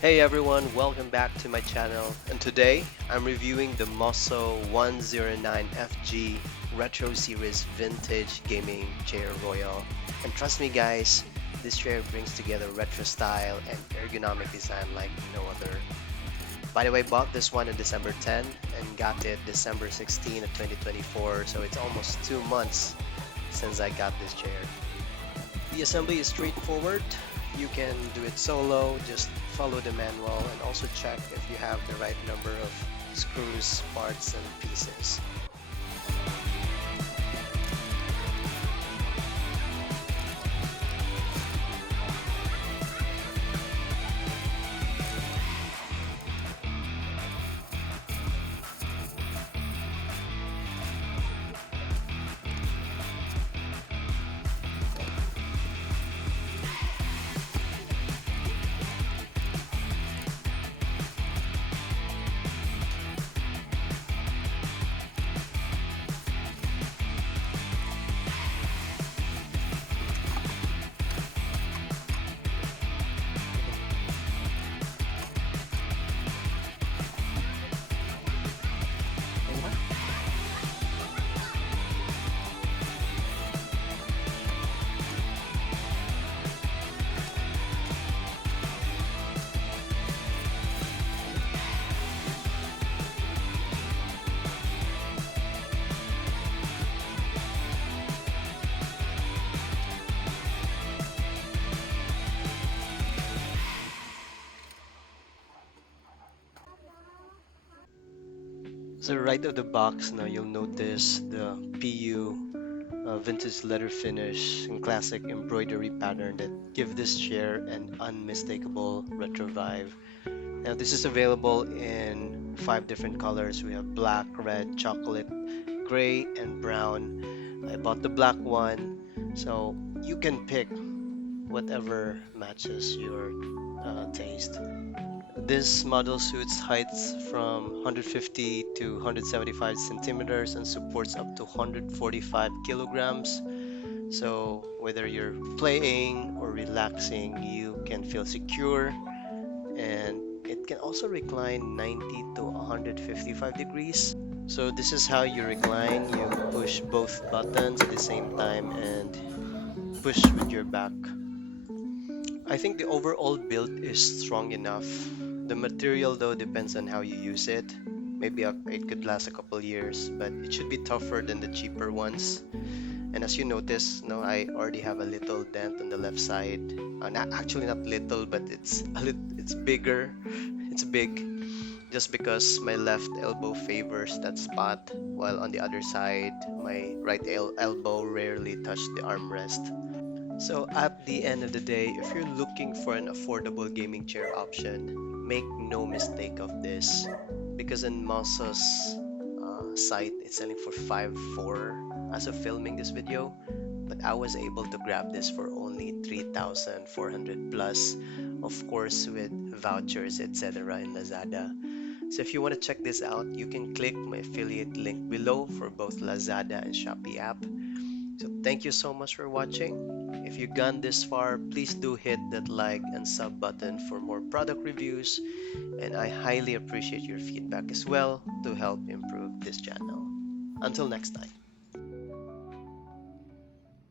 Hey everyone, welcome back to my channel, and today I'm reviewing the MUSSO 109FG Retro Series Vintage Gaming Chair Royal. And trust me guys, this chair brings together retro style and ergonomic design like no other. By the way, bought this one on December 10 and got it December 16 of 2024, so it's almost 2 months since I got this chair. The assembly is straightforward. You can do it solo, just follow the manual and also check if you have the right number of screws, parts, and pieces. So right out of the box, now you'll notice the PU vintage leather finish and classic embroidery pattern that give this chair an unmistakable retro vibe. Now this is available in 5 different colors. We have black, red, chocolate, gray, and brown. I bought the black one, so you can pick whatever matches your taste. This model suits heights from 150 to 175 centimeters and supports up to 145 kilograms. So whether you're playing or relaxing, you can feel secure, and it can also recline 90 to 155 degrees. So this is how you recline. You push both buttons at the same time and push with your back. I think the overall build is strong enough. The material though depends on how you use it. Maybe it could last a couple years, but it should be tougher than the cheaper ones. And as you notice, no, I already have a little dent on the left side. Not actually not little, but it's bigger. It's big just because my left elbow favors that spot, while on the other side, my right elbow rarely touched the armrest. So at the end of the day, if you're looking for an affordable gaming chair option, make no mistake of this, because in Mouse's site, it's selling for 5,400 as of filming this video, but I was able to grab this for only 3,400 plus, of course with vouchers, etc. in Lazada. So if you want to check this out, you can click my affiliate link below for both Lazada and Shopee app. So thank you so much for watching. If you've gone this far, please do hit that like and sub button for more product reviews, and I highly appreciate your feedback as well to help improve this channel. Until next time.